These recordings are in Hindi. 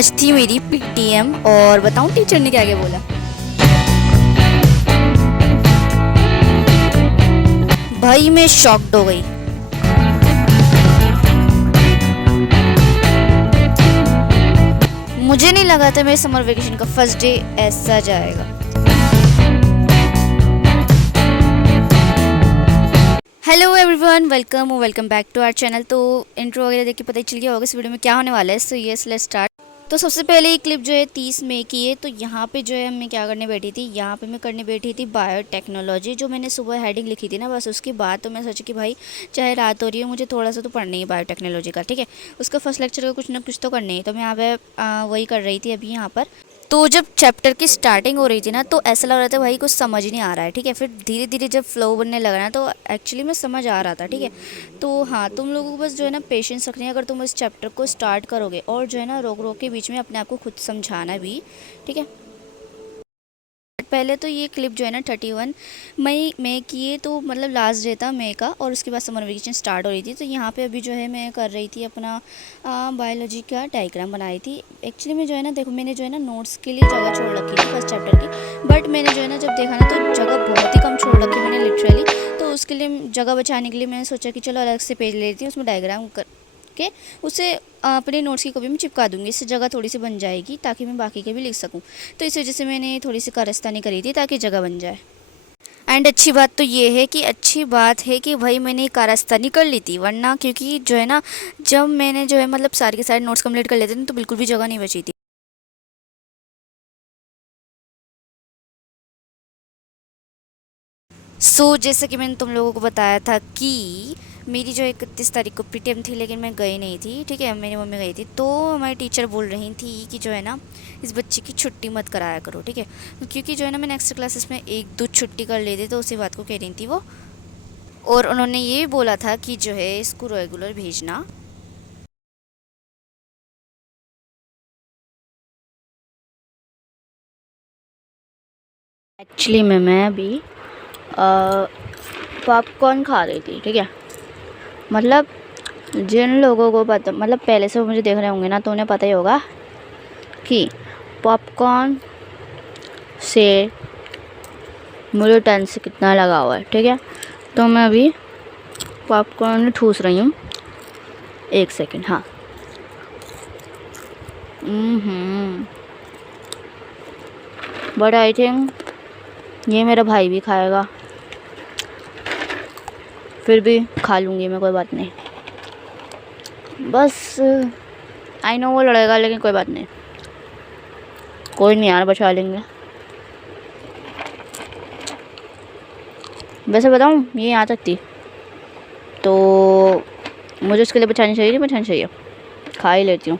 आज थी मेरी पीटीएम और बताऊं टीचर ने क्या क्या बोला। भाई मैं शॉक्ड हो गई। मुझे नहीं लगा था मेरे समर वेकेशन का फर्स्ट डे ऐसा जाएगा। Hello everyone, welcome back to our channel. तो इंट्रो वगैरह देख के पता ही चल गया होगा इस वीडियो में क्या होने वाला है। So yes let's start. तो सबसे पहले ये क्लिप जो है 30 मई की है। तो यहाँ पे जो है मैं क्या करने बैठी थी, यहाँ पे मैं करने बैठी थी बायोटेक्नोलॉजी। जो मैंने सुबह हेडिंग लिखी थी ना, बस उसके बाद तो मैं सोची कि भाई चाहे रात हो रही है मुझे थोड़ा सा तो पढ़ना ही है बायोटेक्नोलॉजी का, ठीक है। उसका फर्स्ट लेक्चर का कुछ ना कुछ तो करना ही है। तो मैं यहाँ पे वही कर रही थी अभी यहाँ पर। तो जब चैप्टर की स्टार्टिंग हो रही थी ना, तो ऐसा लग रहा था भाई कुछ समझ ही नहीं आ रहा है, ठीक है। फिर धीरे धीरे जब फ्लो बनने लगा ना, तो एक्चुअली में समझ आ रहा था, ठीक है। तो हाँ, तुम लोगों को बस जो है ना पेशेंस रखनी है। अगर तुम इस चैप्टर को स्टार्ट करोगे और जो है ना रोक रोक के बीच में अपने आप को खुद समझाना भी, ठीक है। पहले तो ये क्लिप जो है ना 31 मई में की है, तो मतलब लास्ट डे था मई का, और उसके बाद समर वेकेशन स्टार्ट हो रही थी। तो यहाँ पे अभी जो है मैं कर रही थी अपना बायोलॉजी का डायग्राम बनाई थी। एक्चुअली में जो है ना, देखो मैंने जो है ना नोट्स के लिए जगह छोड़ रखी थी फर्स्ट चैप्टर की, बट मैंने जो है ना जब देखा ना तो जगह बहुत ही कम छोड़ रखी मैंने लिटरली। तो उसके लिए जगह बचाने के लिए मैंने सोचा कि चलो अलग से पेज ले लेती हूँ, उसमें डायग्राम कर के उसे अपने नोट्स की कॉपी में चिपका दूंगी। इससे जगह थोड़ी सी बन जाएगी ताकि मैं बाकी के भी लिख सकूं। तो इस वजह से मैंने थोड़ी सी कारस्तानी करी थी ताकि जगह बन जाए। एंड अच्छी बात तो ये है कि भाई मैंने कारस्तानी कर ली थी, वरना क्योंकि जो है ना जब मैंने जो है मतलब सारे के सारे नोट्स कंप्लीट कर लेते थे तो बिल्कुल भी जगह नहीं बची थी। जैसे कि मैंने तुम लोगों को बताया था कि मेरी जो 31 तारीख को पीटीएम थी, लेकिन मैं गई नहीं थी, ठीक है। मेरी मम्मी गई थी। तो हमारी टीचर बोल रही थी कि जो है ना इस बच्चे की छुट्टी मत कराया करो, ठीक है। क्योंकि जो है ना मैंने एक्स्ट्रा क्लासेस में एक दो छुट्टी कर ली थी, तो उसी बात को कह रही थी वो। और उन्होंने ये भी बोला था कि जो है इसको रेगुलर भेजना। एक्चुअली में मैं अभी पॉपकॉर्न खा रही थी, ठीक है। मतलब जिन लोगों को पता, मतलब पहले से मुझे देख रहे होंगे ना, तो उन्हें पता ही होगा कि पॉपकॉर्न से मुझे टन से कितना लगा हुआ है, ठीक है। तो मैं अभी पॉपकॉर्न ठूस रही हूँ। एक सेकंड, हाँ। बट आई थिंक ये मेरा भाई भी खाएगा, फिर भी खा लूँगी मैं, कोई बात नहीं। बस आई नो वो लड़ेगा, लेकिन कोई बात नहीं, कोई नहीं यार, बचा लेंगे। वैसे बताऊँ ये यहाँ तक थी, तो मुझे उसके लिए बचानी चाहिए, नहीं बचानी चाहिए, खा ही लेती हूँ।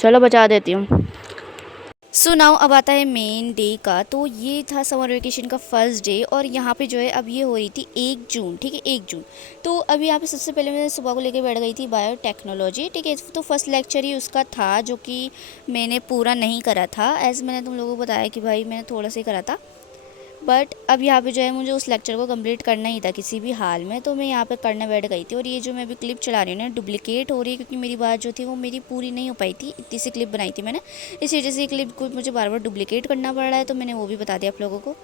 चलो बचा देती हूँ। सो नाउ अब आता है मेन डे का। तो ये था समर वेकेशन का फर्स्ट डे, और यहाँ पे जो है अब ये हो रही थी 1 जून, ठीक है, 1 जून। तो अभी यहाँ पे सबसे पहले मैं सुबह को लेकर बैठ गई थी बायोटेक्नोलॉजी, ठीक है। तो फर्स्ट लेक्चर ही उसका था जो कि मैंने पूरा नहीं करा था, एज मैंने तुम लोगों को बताया कि भाई मैंने थोड़ा सा ही करा था। बट अब यहाँ पे जो है मुझे उस लेक्चर को कंप्लीट करना ही था किसी भी हाल में, तो मैं यहाँ पे करने बैठ गई थी। और ये जो मैं अभी क्लिप चला रही हूँ ना, डुप्लीकेट हो रही है, क्योंकि मेरी बात जो थी वो मेरी पूरी नहीं हो पाई थी। इतनी सी क्लिप बनाई थी मैंने, इस वजह से क्लिप को मुझे बार बार डुप्लीकेट करना पड़ रहा है। तो मैंने वो भी बता दिया आप लोगों को।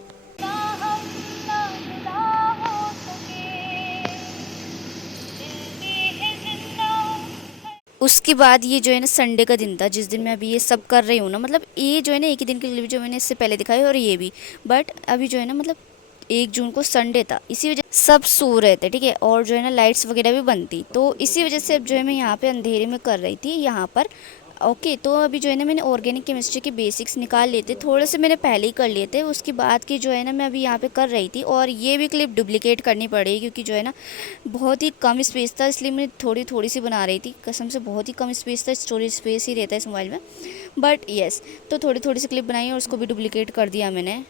उसके बाद ये जो है ना संडे का दिन था, जिस दिन मैं अभी ये सब कर रही हूँ ना, मतलब ये जो है ना एक ही दिन की क्लिप जो मैंने इससे पहले दिखाई, और ये भी। बट अभी जो है ना मतलब 1 जून को संडे था, इसी वजह सब सो रहे थे, ठीक है। और जो है ना लाइट्स वगैरह भी बंद थी, तो इसी वजह से अब जो है मैं यहाँ पे अंधेरे में कर रही थी यहाँ पर। ओके, तो अभी जो है ना मैंने ऑर्गेनिक केमिस्ट्री के बेसिक्स निकाल लिए थे, थोड़े से मैंने पहले ही कर लिए थे। उसके बाद की जो है ना मैं अभी यहाँ पे कर रही थी, और ये भी क्लिप डुप्लीकेट करनी पड़ी क्योंकि जो है ना बहुत ही कम स्पेस था, इसलिए मैं थोड़ी थोड़ी सी बना रही थी। कसम से बहुत ही कम स्पेस था, स्टोरेज स्पेस ही रहता है इस मोबाइल में। बट येस, तो थोड़ी थोड़ी सी क्लिप बनाई और उसको भी डुप्लीकेट कर दिया मैंने।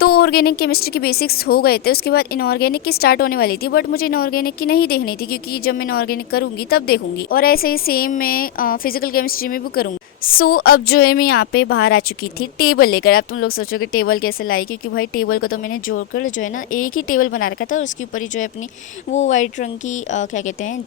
तो ऑर्गेनिक केमिस्ट्री के बेसिक्स हो गए थे, उसके बाद इनऑर्गेनिक की स्टार्ट होने वाली थी, बट मुझे इनऑर्गेनिक की नहीं देखनी थी, क्योंकि जब मैं इनऑर्गेनिक करूँगी तब देखूंगी। और ऐसे ही सेम मैं फिजिकल केमिस्ट्री में भी करूँगी। अब जो है मैं यहाँ पे बाहर आ चुकी थी टेबल लेकर। अब तुम लोग सोचोगे टेबल कैसे लाई, क्योंकि भाई टेबल को तो मैंने जोड़कर जो है ना एक ही टेबल बना रखा था, और उसके ऊपर ही जो है अपनी वो वाइट रंग की क्या कहते हैं,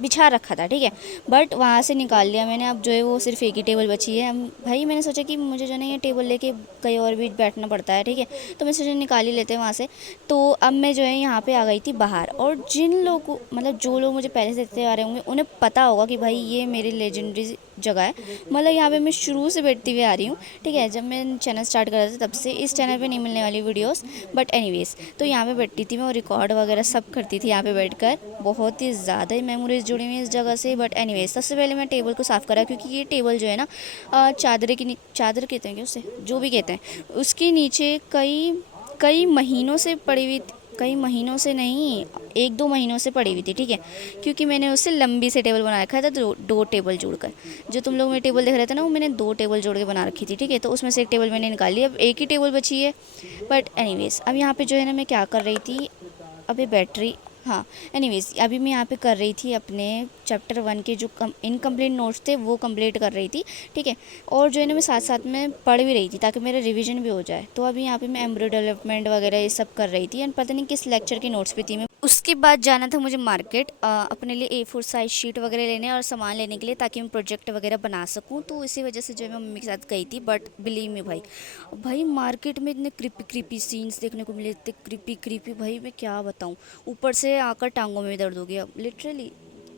बिछा रखा था, ठीक है। बट वहाँ से निकाल लिया मैंने। अब जो है वो सिर्फ एक ही टेबल बची है। भाई मैंने सोचा कि मुझे जो है ना ये टेबल लेके कहीं और भी बैठना पड़ता है, ठीक है। तो मैं सोचा निकाल ही लेते हैं वहाँ से। तो अब मैं जो है यहाँ पे आ गई थी बाहर, और जिन लोगों मतलब जो लोग मुझे पहले से देखते आ रहे होंगे उन्हें पता होगा कि भाई ये मेरी लेजेंडरी जगह है। मतलब यहाँ पे मैं शुरू से बैठती हुई आ रही हूँ, ठीक है। जब मैं चैनल स्टार्ट करा था तब से इस चैनल पे नहीं मिलने वाली वीडियोस, बट एनीवेज तो यहाँ पे बैठती थी मैं और रिकॉर्ड वगैरह सब करती थी यहाँ पे बैठकर। बहुत ही ज़्यादा ही मेमोरीज जुड़ी हुई इस जगह से। बट एनीवेज सबसे पहले मैं टेबल को साफ़ करा, क्योंकि ये टेबल जो है ना चादर कहते हैं कि उसे जो भी कहते हैं, उसके नीचे कई कई महीनों से पड़ी हुई, कई महीनों से नहीं, 1-2 महीनों से पड़ी हुई थी, ठीक है। क्योंकि मैंने उससे लंबी से टेबल बना रखा था, दो टेबल जोड़कर। जो तुम लोग मेरे टेबल देख रहे थे ना, वो मैंने 2 टेबल जोड़ के बना रखी थी, ठीक है। तो उसमें से एक टेबल मैंने निकाल ली, अब एक ही टेबल बची है। बट एनीवेज अब यहाँ पे जो है ना मैं क्या कर रही थी, अभी बैटरी, हाँ एनीवेज अभी मैं यहाँ पे कर रही थी अपने चैप्टर 1 के जो इनकम्प्लीट नोट्स थे वो कंप्लीट कर रही थी, ठीक है। और जो है ना मैं साथ साथ में पढ़ भी रही थी ताकि मेरा रिवीजन भी हो जाए। तो अभी यहाँ पे मैं एम्ब्रॉयडरी डेवलपमेंट वगैरह ये सब कर रही थी, एंड पता नहीं किस लेक्चर के नोट्स पे थी मैं। उसके बाद जाना था मुझे मार्केट अपने लिए A4 साइज शीट वगैरह लेने और सामान लेने के लिए, ताकि मैं प्रोजेक्ट वगैरह बना सकूँ। तो इसी वजह से जो है मैं मम्मी के साथ गई थी। बट बिलीव मी भाई मार्केट में इतने क्रीपी सीन्स देखने को मिले, इतने क्रीपी भाई मैं क्या बताऊँ। ऊपर से आकर टांगों में भी दर्द हो गया लिटरली।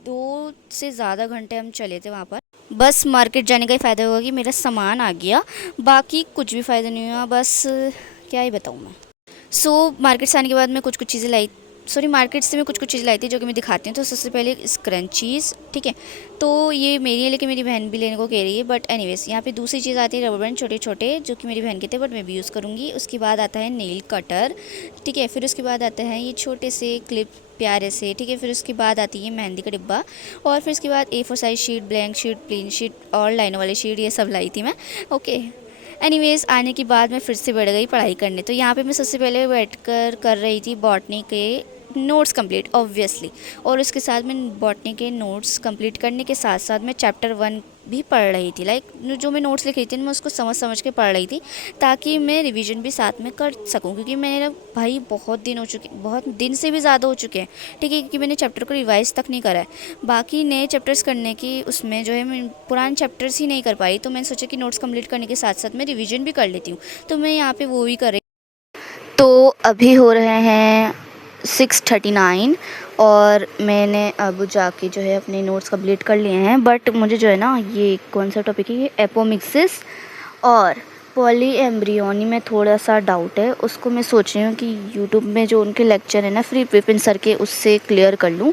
2 से ज़्यादा घंटे हम चले थे वहाँ पर। बस मार्केट जाने का ही फ़ायदा होगा कि मेरा सामान आ गया, बाकी कुछ भी फ़ायदा नहीं हुआ। बस क्या ही बताऊँ मैं। मार्केट से आने के बाद मैं कुछ चीज़ें लाई, मार्केट से मैं कुछ चीज़ें लाई थी जो कि मैं दिखाती हूँ। तो सबसे पहले स्क्रंचीज़, ठीक है। तो ये मेरी है, लेकिन मेरी बहन भी लेने को कह रही है। बट एनीवेज यहाँ पे दूसरी चीज़ आती है रबर बैंड छोटे छोटे, जो कि मेरी बहन के थे बट मैं भी यूज़ करूँगी। उसके बाद आता है नेल कटर, ठीक है। फिर उसके बाद आता है ये छोटे से क्लिप प्यारे से, ठीक है। फिर उसके बाद आती है मेहंदी का डिब्बा, और फिर उसके बाद A4 size sheet, blank sheet, plain sheet और लाइनों वाली शीट, ये सब लाई थी मैं, ओके। एनीवेज आने के बाद मैं फिर से बैठ गई पढ़ाई करने। तो यहाँ पे मैं सबसे पहले बैठकर कर रही थी बॉटनी के नोट्स कंप्लीट ऑब्वियसली, और उसके साथ मैं बॉटनी के नोट्स कंप्लीट करने के साथ साथ मैं चैप्टर 1 भी पढ़ रही थी। लाइक जो मैं नोट्स लिख रही थी मैं उसको समझ के पढ़ रही थी, ताकि मैं रिवीजन भी साथ में कर सकूं। क्योंकि मेरा भाई बहुत दिन से भी ज़्यादा हो चुके हैं, ठीक है। क्योंकि मैंने चैप्टर को रिवाइज़ तक नहीं करा है। बाकी नए चैप्टर्स करने की उसमें जो है मैं पुराने चैप्टर्स ही नहीं कर पाई। तो मैंने सोचा कि नोट्स कंप्लीट करने के साथ साथ मैं रिवीजन भी कर लेती हूँ। तो मैं यहाँ पे वो भी कर रही। तो अभी हो रहे हैं 6:39 और मैंने अब जाके जो है अपने नोट्स कंप्लीट कर लिए हैं। बट मुझे जो है ना ये कौन सा टॉपिक है, ये एपोमिक्सिस और पॉली एम्ब्रियोनी में थोड़ा सा डाउट है। उसको मैं सोच रही हूँ कि यूट्यूब में जो उनके लेक्चर है ना फ्री विपिन सर के, उससे क्लियर कर लूँ।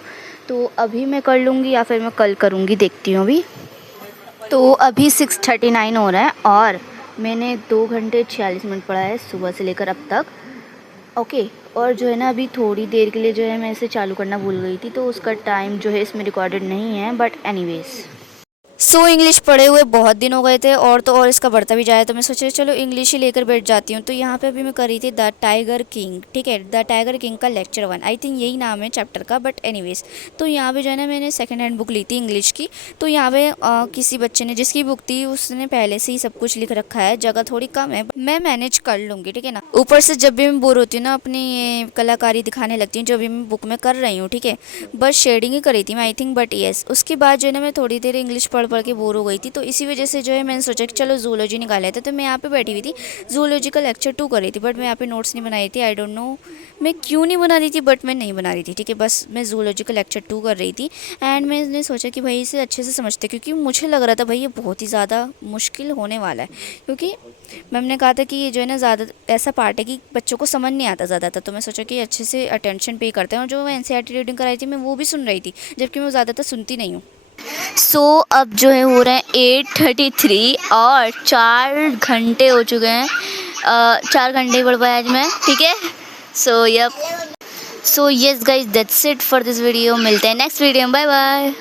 तो अभी मैं कर लूँगी या फिर मैं कल करूँगी, देखती हूँ अभी। तो अभी 6:39 हो रहा है और मैंने 2 घंटे 46 मिनट पढ़ा है सुबह से लेकर अब तक, ओके। और जो है ना अभी थोड़ी देर के लिए जो है मैं इसे चालू करना भूल गई थी, तो उसका टाइम जो है इसमें रिकॉर्डेड नहीं है। बट एनीवेज इंग्लिश पढ़े हुए बहुत दिन हो गए थे, और तो और इसका बढ़ता भी जाए, तो मैं सोचा चलो इंग्लिश ही लेकर बैठ जाती हूँ। तो यहाँ पे अभी मैं कर रही थी द टाइगर किंग, ठीक है। द टाइगर किंग का लेक्चर 1, आई थिंक यही नाम है चैप्टर का। बट एनीवेज तो यहाँ पे जो है ना मैंने सेकंड हैंड बुक ली थी इंग्लिश की। तो यहाँ पे किसी बच्चे ने, जिसकी बुक थी उसने पहले से ही सब कुछ लिख रखा है, जगह थोड़ी कम है, मैं मैनेज कर लूँगी, ठीक है ना। ऊपर से जब भी मैं बोर होती हूँ ना अपनी ये कलाकारी दिखाने लगती हूँ, जो अभी मैं बुक में कर रही हूँ, ठीक है। बस शेडिंग ही करी थी मैं आई थिंक, बट येस उसके बाद जो है ना मैं थोड़ी देर इंग्लिश पढ़ के बोर हो गई थी। तो इसी वजह से जो है मैंने सोचा कि चलो जूलॉजी निकाल लेते। तो मैं यहाँ पे बैठी हुई थी, जूलॉजी का लेक्चर 2 कर रही थी, बट मैं यहाँ पे नोट्स नहीं बनाई थी। आई डोंट नो मैं क्यों नहीं बना रही थी, बट मैं नहीं बना रही थी, ठीक है। बस मैं जूलॉजी का लेक्चर 2 कर रही थी, एंड मैंने सोचा कि भाई इसे अच्छे से समझते, क्योंकि मुझे लग रहा था भाई ये बहुत ही ज़्यादा मुश्किल होने वाला है। क्योंकि मैम ने कहा था कि ये जो है ना ज़्यादा ऐसा पार्ट है कि बच्चों को समझ नहीं आता ज़्यादातर। तो मैं सोचा कि अच्छे से अटेंशन पे करते हैं, और जो NCERT रीडिंग कराई थी मैं वो भी सुन रही थी, जबकि मैं ज़्यादातर सुनती नहीं हूँ। अब जो है हो रहे हैं 8:33 और 4 घंटे हो चुके हैं। 4 घंटे पढ़ पाया आज मैं, ठीक है। Yes guys that's it for this video. मिलते हैं नेक्स्ट वीडियो में, बाय बाय।